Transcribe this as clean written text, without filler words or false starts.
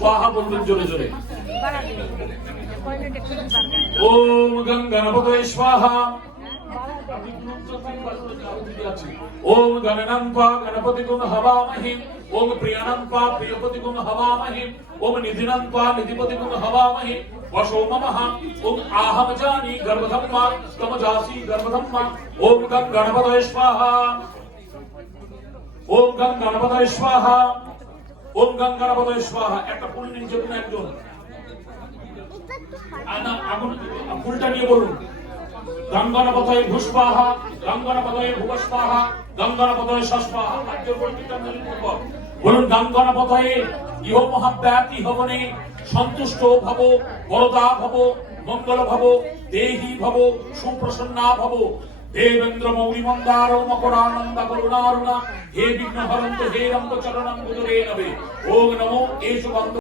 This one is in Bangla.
स्वाहा বলবেন জোরে জোরে। ओम गंगणपतये स्वाहा। ओम गणनंपा गणपतिगुण हवामहे। ओम प्रियनंपा प्रियपतिगुण हवामहे। ओम निधिनंपा निधिपतिगुण हवामहे। वशो ममः। ओम आहमजानी गर्भधम्मा तमजासी गर्भधम्मा। ओम गंगणपतये स्वाहा। ओम गंगणपतये स्वाहा। ओम गंगणपतये स्वाहा। একটা ফুল নিয়ে যেন একজন ফুলটা নিয়ে বলুন গঙ্গণপতয়ে ভুস্বাহা গঙ্গণপতয়ে ভুবস্বাহা গঙ্গণপতয়ে সস্বাহা। বলুন গঙ্গণপতয়ে ইহ মহাব্যাতি হবনে সন্তুষ্ট ভব বরদা ভব মঙ্গল ভব দেহি ভব সুপ্রসন্না ভব। দেবেন্দ্র মৌলি মন্দার মকরানন্দ করুণারুণা হে বিঘ্ন হরন্ত হে রঙ্গ চরণং বুদরে নবে। ওম নমো এষু